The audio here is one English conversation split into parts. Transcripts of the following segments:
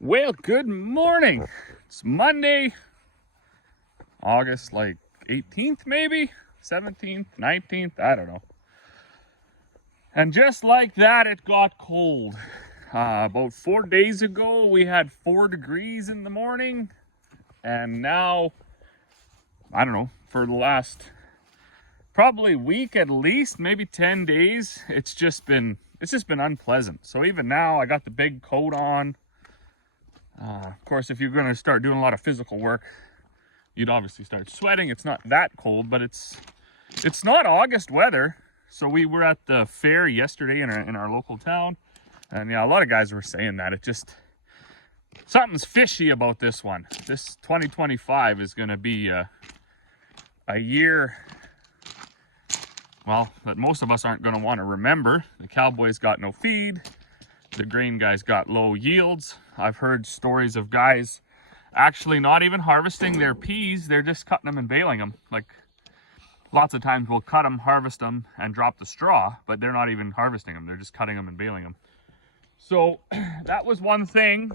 Well, good morning. It's Monday, August 18th, maybe 17th, 19th, I don't know. And just like that, it got cold. About 4 days ago, we had 4 degrees in the morning, and now, I don't know, for the last probably week at least, maybe 10 days, it's just been unpleasant. So even now, I got the big coat on. Of course, if you're going to start doing a lot of physical work, you'd obviously start sweating. It's not that cold, but it's not August weather. So we were at the fair yesterday in our local town, and yeah, a lot of guys were saying that something's fishy about this one. This 2025 is going to be a year, well, that most of us aren't going to want to remember. The cowboys got no feed. The grain guys got low yields. I've heard stories of guys actually not even harvesting their peas. They're just cutting them and baling them. Like, lots of times we'll cut them, harvest them, and drop the straw, but they're not even harvesting them. They're just cutting them and baling them. So that was one thing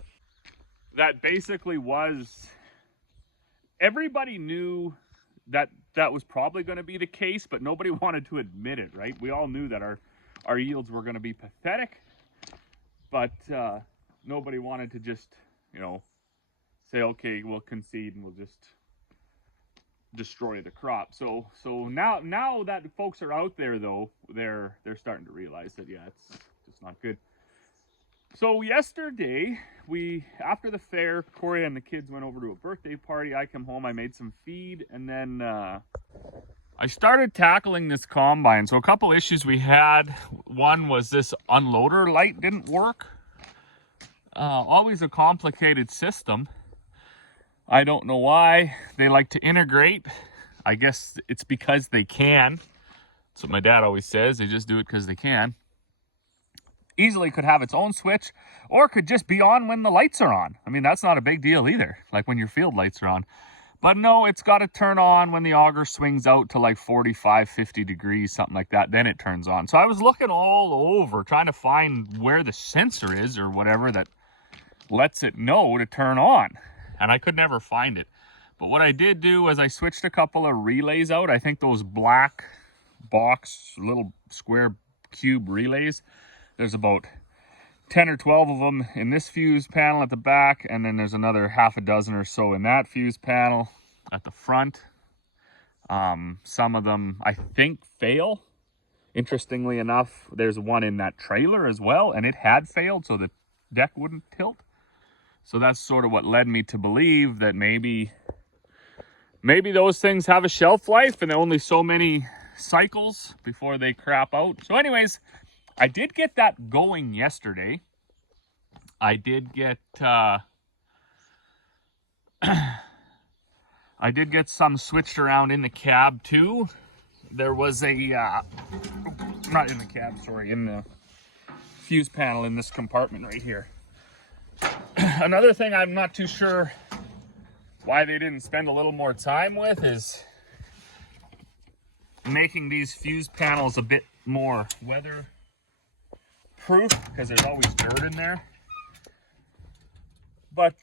that basically was, everybody knew that was probably going to be the case, but nobody wanted to admit it, right? We all knew that our yields were going to be pathetic, but nobody wanted to just, say, okay, we'll concede and we'll just destroy the crop. So now that folks are out there, though, they're starting to realize that, yeah, it's just not good. So yesterday, after the fair, Corey and the kids went over to a birthday party. I came home, I made some feed, and then I started tackling this combine. So a couple issues we had. One was this unloader light didn't work. Always a complicated system. I don't know why they like to integrate. I guess it's because they can. That's what my dad always says. They just do it because they can. Easily could have its own switch, or could just be on when the lights are on. I mean, that's not a big deal either, like when your field lights are on. But no, it's got to turn on when the auger swings out to like 45, 50 degrees, something like that. Then it turns on. So I was looking all over, trying to find where the sensor is or whatever that lets it know to turn on. And I could never find it. But what I did do was I switched a couple of relays out. I think those black box, little square cube relays, there's about 10 or 12 of them in this fuse panel at the back, and then there's another half a dozen or so in that fuse panel at the front. Some of them, I think, fail. Interestingly enough, there's one in that trailer as well, and it had failed, so the deck wouldn't tilt. So that's sort of what led me to believe that maybe those things have a shelf life and only so many cycles before they crap out. So anyways, I did get that going yesterday. I did get some switched around in the cab too. There was a not in the cab, sorry, in the fuse panel in this compartment right here. Another thing I'm not too sure why they didn't spend a little more time with is making these fuse panels a bit more weather proof, because there's always dirt in there. But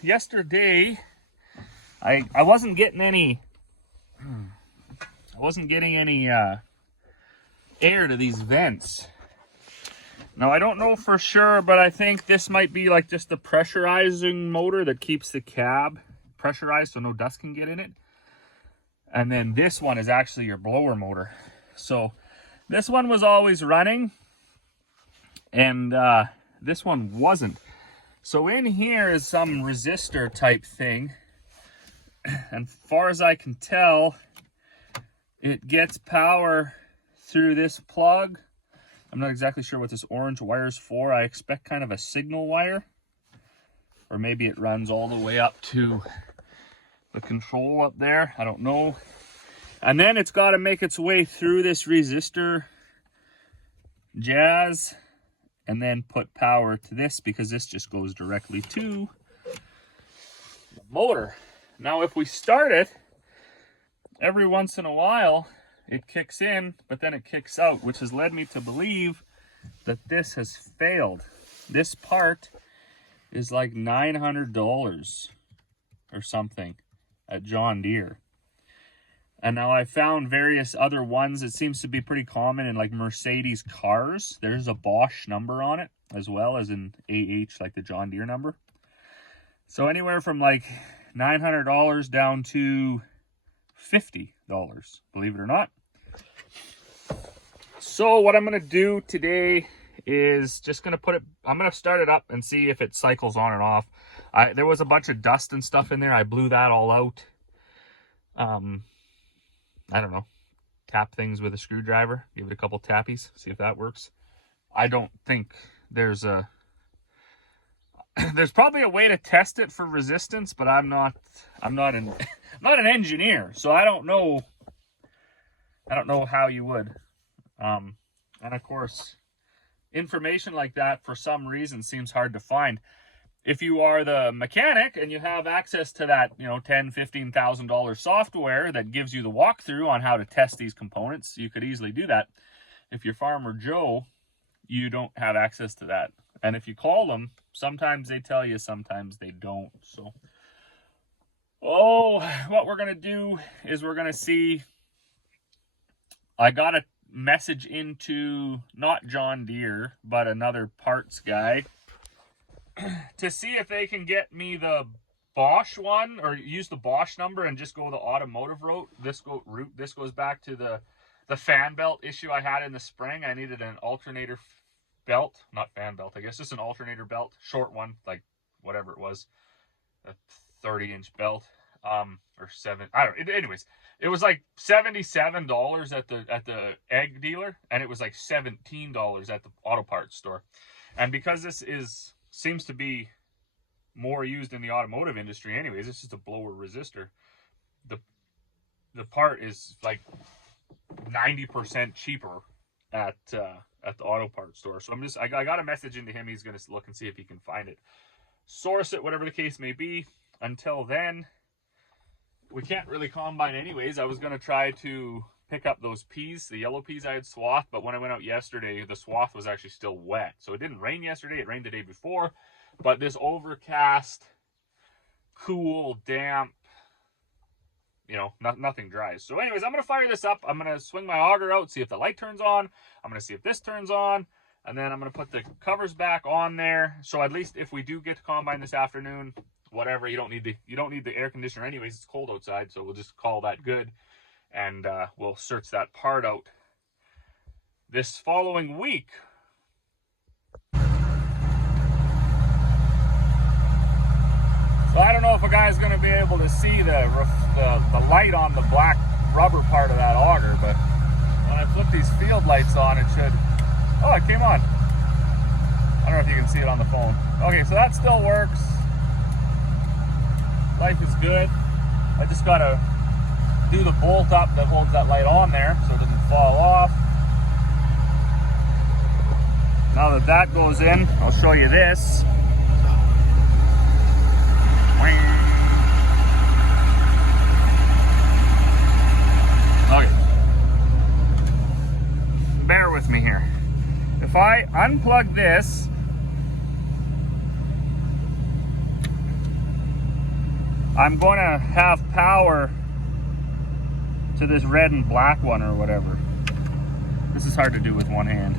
yesterday I wasn't getting any air to these vents. Now, I don't know for sure, but I think this might be like just the pressurizing motor that keeps the cab pressurized so no dust can get in it. And then this one is actually your blower motor. So this one was always running, and this one wasn't. So in here is some resistor type thing. And far as I can tell, it gets power through this plug. I'm not exactly sure what this orange wire is for. I expect kind of a signal wire. Or maybe it runs all the way up to the control up there. I don't know. And then it's got to make its way through this resistor jazz and then put power to this, because this just goes directly to the motor. Now, if we start it, every once in a while, it kicks in, but then it kicks out, which has led me to believe that this has failed. This part is like $900 or something at John Deere. And now I found various other ones. It seems to be pretty common in like Mercedes cars. There's a Bosch number on it, as well as an AH, like the John Deere number. So anywhere from like $900 down to $50, believe it or not. So what I'm going to do today is just going to put it, I'm going to start it up and see if it cycles on and off. There was a bunch of dust and stuff in there. I blew that all out. I don't know, tap things with a screwdriver, give it a couple tappies, see if that works. I don't think there's probably a way to test it for resistance, but I'm not an engineer, so I don't know how you would. And of course, information like that for some reason seems hard to find. If you are the mechanic and you have access to that, you know, $10,000, $15,000 software that gives you the walkthrough on how to test these components, you could easily do that. If you're Farmer Joe, you don't have access to that. And if you call them, sometimes they tell you, sometimes they don't. So, what we're going to do is we're going to see. I got a message into not John Deere, but another parts guy, to see if they can get me the Bosch one, or use the Bosch number and just go the automotive route. This goes back to the fan belt issue I had in the spring. I needed an alternator belt, not fan belt, I guess, just an alternator belt, short one, like whatever it was, a 30-inch belt, or 7, I don't know. Anyways, it was like $77 at the egg dealer, and it was like $17 at the auto parts store. And because this seems to be more used in the automotive industry anyways, it's just a blower resistor, the part is like 90% cheaper at the auto parts store. So I got a message into him. He's going to look and see if he can find it, source it, whatever the case may be. Until then, we can't really combine anyways. I was going to try to pick up those peas, the yellow peas I had swathed, but when I went out yesterday, the swath was actually still wet. So it didn't rain yesterday, it rained the day before, but this overcast, cool, damp, you know, nothing dries. So anyways, I'm going to fire this up. I'm going to swing my auger out, see if the light turns on. I'm going to see if this turns on, and then I'm going to put the covers back on there. So at least if we do get to combine this afternoon, whatever, you don't need the air conditioner anyways. It's cold outside, so we'll just call that good. And we'll search that part out this following week. So I don't know if a guy's going to be able to see the light on the black rubber part of that auger, but when I flip these field lights on, it should. Oh, it came on. I don't know if you can see it on the phone. Okay, so that still works. Life is good. I just got to do the bolt up that holds that light on there so it doesn't fall off. Now that goes in, I'll show you this. Okay. Bear with me here. If I unplug this, I'm going to have power to this red and black one or whatever. This is hard to do with one hand.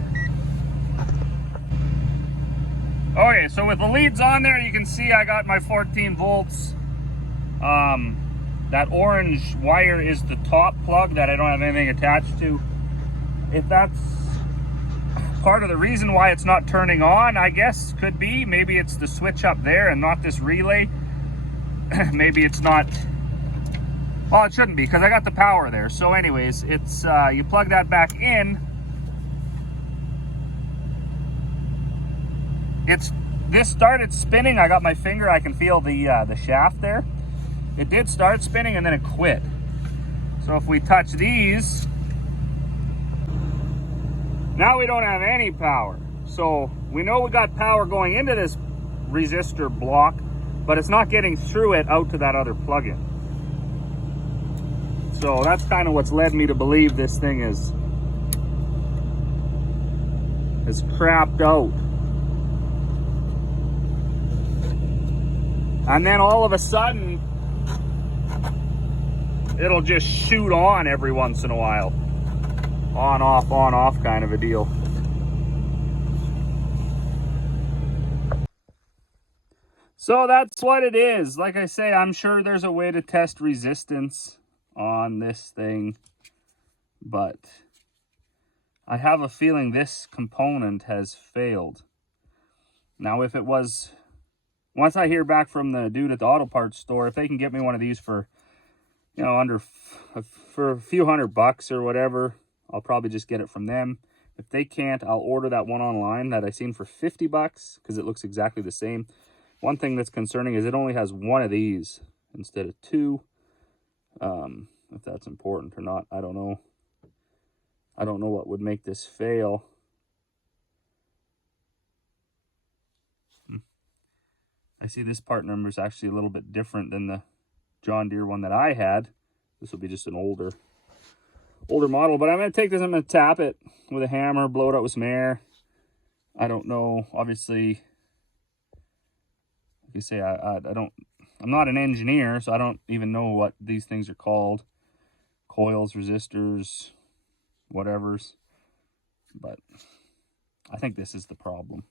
Okay, so with the leads on there, you can see I got my 14 volts. That orange wire is the top plug that I don't have anything attached to. If that's part of the reason why it's not turning on, I guess, could be. Maybe it's the switch up there and not this relay. Maybe it's not. Well, it shouldn't be, because I got the power there. So anyways, it's you plug that back in. This started spinning. I got my finger, I can feel the shaft there. It did start spinning and then it quit. So if we touch these, now we don't have any power. So we know we got power going into this resistor block, but it's not getting through it out to that other plug-in. So that's kind of what's led me to believe this thing is crapped out. and then all of a sudden it'll just shoot on every once in a while. On off kind of a deal. So that's what it is. Like I say, I'm sure there's a way to test resistance on this thing, but I have a feeling this component has failed. Now, if it was, once I hear back from the dude at the auto parts store, if they can get me one of these for, you know, for a few $100 or whatever, I'll probably just get it from them. If they can't, I'll order that one online that I seen for $50 because it looks exactly the same. One thing that's concerning is it only has one of these instead of two. If that's important or not, I don't know. I don't know what would make this fail. I see this part number is actually a little bit different than the John Deere one that I had. This will be just an older model, but I'm going to take this, I'm going to tap it with a hammer, blow it out with some air. I don't know, obviously, like you say, I'm not an engineer, so I don't even know what these things are called. Coils, resistors, whatevers. But I think this is the problem.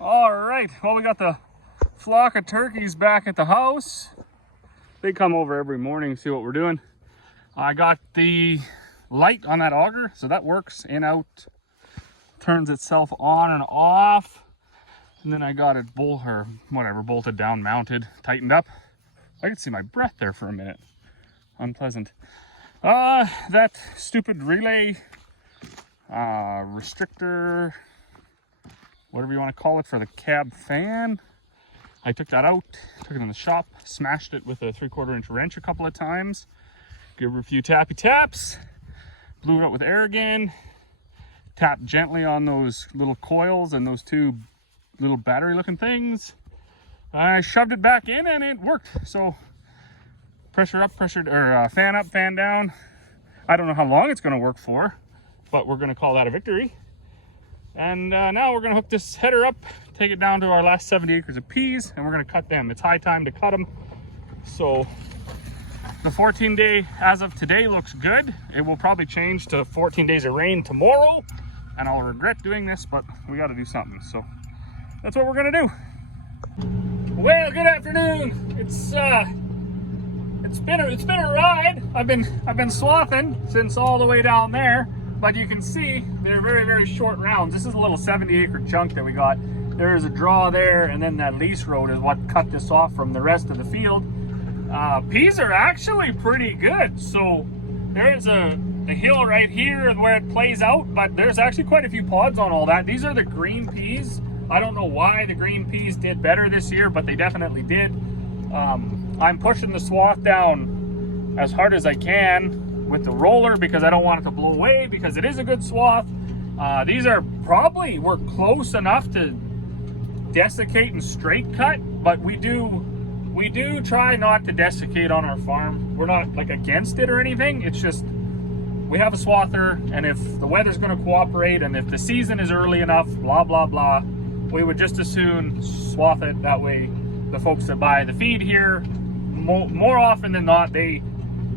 All right, well, we got the flock of turkeys back at the house. They come over every morning to see what we're doing. I got the light on that auger, so that works in, out, turns itself on and off. And then I got it bolted down, mounted, tightened up. I could see my breath there for a minute. Unpleasant. That stupid relay, restrictor, whatever you want to call it, for the cab fan. I took that out, took it in the shop, smashed it with a 3/4 inch wrench a couple of times, gave it a few tappy taps, blew it out with air again, tapped gently on those little coils and those two little battery looking things. I shoved it back in and it worked. So pressure up, fan up, fan down. I don't know how long it's going to work for, but we're going to call that a victory. And now we're going to hook this header up, take it down to our last 70 acres of peas, and we're going to cut them. It's high time to cut them. So the 14-day as of today looks good. It will probably change to 14 days of rain tomorrow, and I'll regret doing this, but we got to do something. So that's what we're going to do. Well, good afternoon. It's been a ride. I've been swathing since all the way down there. But you can see they're very, very short rounds. This is a little 70-acre chunk that we got. There is a draw there, and then that lease road is what cut this off from the rest of the field. Peas are actually pretty good. So there's a hill right here where it plays out, but there's actually quite a few pods on all that. These are the green peas. I don't know why the green peas did better this year, but they definitely did. I'm pushing the swath down as hard as I can with the roller because I don't want it to blow away, because it is a good swath. These are we're close enough to desiccate and straight cut, but we do try not to desiccate on our farm. We're not like against it or anything. It's just we have a swather, and if the weather's going to cooperate and if the season is early enough, blah blah blah, we would just as soon swath it. That way the folks that buy the feed here, more often than not, they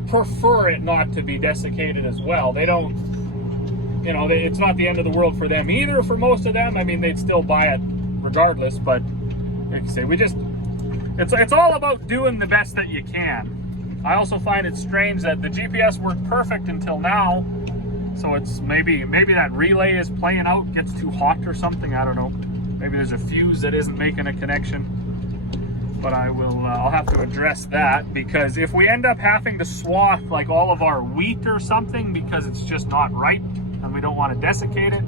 prefer it not to be desiccated as well. They don't, it's not the end of the world for them either. For most of them, I mean, they'd still buy it regardless. But like I say, it's all about doing the best that you can. I also find it strange that the GPS worked perfect until now. So it's maybe that relay is playing out, gets too hot or something. I don't know. Maybe there's a fuse that isn't making a connection. But I'll have to address that, because if we end up having to swath like all of our wheat or something because it's just not right and we don't want to desiccate it,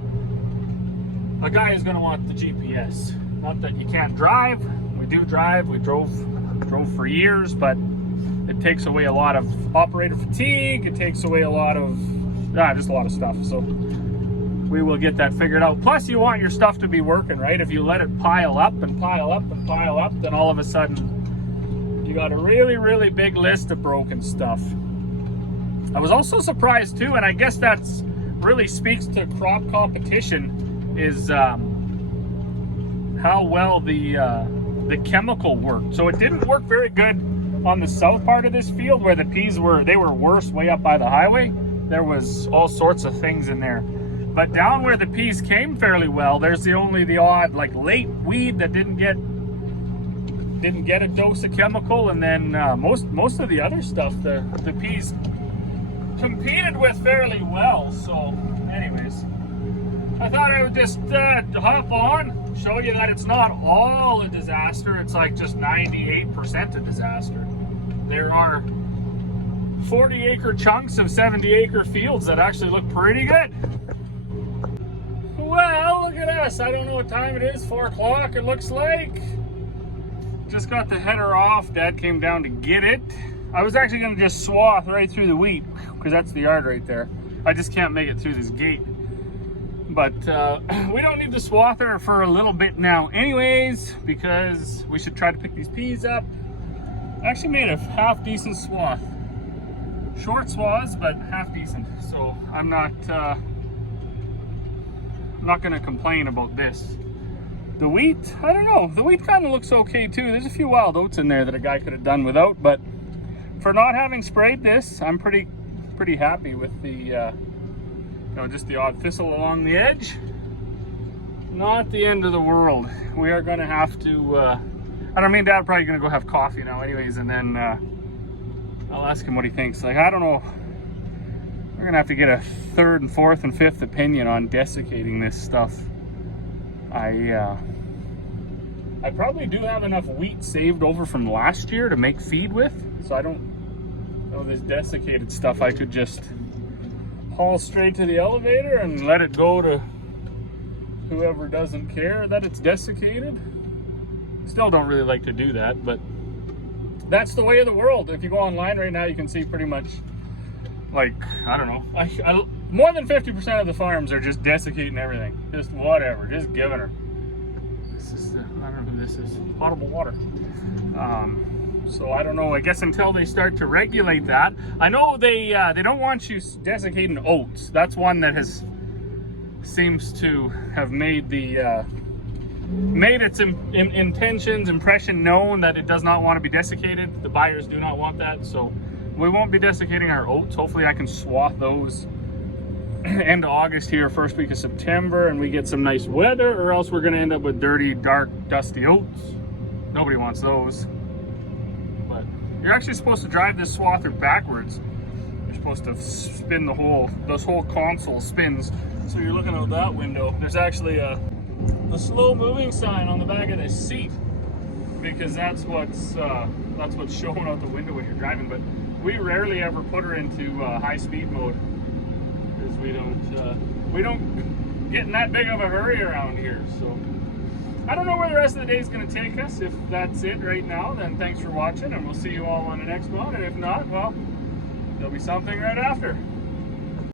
a guy is going to want the GPS. Not that you can't drive. We do drive. We drove for years, but it takes away a lot of operator fatigue. It takes away a lot of just a lot of stuff. So we will get that figured out. Plus, you want your stuff to be working, right? If you let it pile up and pile up and pile up, then all of a sudden you got a really, really big list of broken stuff. I was also surprised too, and I guess that's really speaks to crop competition, is how well the the chemical worked. So it didn't work very good on the south part of this field where the peas were worse way up by the highway. There was all sorts of things in there. But down where the peas came fairly well, there's only the odd like late weed that didn't get a dose of chemical, and then most of the other stuff the peas competed with fairly well. So anyways, I thought I would just hop on, show you that it's not all a disaster. It's like just 98% a disaster. There are 40-acre chunks of 70-acre fields that actually look pretty good. Well, look at us. I don't know what time it is. 4 o'clock it looks like. Just got the header off. Dad came down to get it. I was actually going to just swath right through the wheat because that's the yard right there. I just can't make it through this gate. But we don't need the swather for a little bit now anyways, because we should try to pick these peas up. I actually made a half decent swath. Short swaths, but half decent. So I'm not going to complain about this. The wheat, I don't know. The wheat kind of looks okay too. There's a few wild oats in there that a guy could have done without, but for not having sprayed this, I'm pretty happy with the just the odd thistle along the edge. Not the end of the world. We are going to have to I don't mean, Dad probably going to go have coffee now anyways, and then I'll ask him what he thinks. Like, I don't know. We're going to have to get a 3rd and 4th and 5th opinion on desiccating this stuff. I probably do have enough wheat saved over from last year to make feed with, so I don't know this desiccated stuff I could just haul straight to the elevator and let it go to whoever doesn't care that it's desiccated. Still don't really like to do that, but that's the way of the world. If you go online right now, you can see pretty much, like, I don't know, more than 50% of the farms are just desiccating everything. Just whatever, just giving her. This is, I don't know who this is, potable water. So I don't know, I guess until they start to regulate that. I know they don't want you desiccating oats. That's one that seems to have made its impression known that it does not want to be desiccated. The buyers do not want that, so we won't be desiccating our oats. Hopefully I can swath those end of August here, first week of September, and we get some nice weather, or else we're going to end up with dirty, dark, dusty oats. Nobody wants those. But you're actually supposed to drive this swather backwards. You're supposed to spin this whole console spins. So you're looking out that window. There's actually a slow moving sign on the back of this seat, because that's what's showing out the window when you're driving. But we rarely ever put her into high speed mode, because we don't get in that big of a hurry around here. So I don't know where the rest of the day is going to take us. If that's it right now, then thanks for watching, and we'll see you all on the next one. And if not, well, there'll be something right after.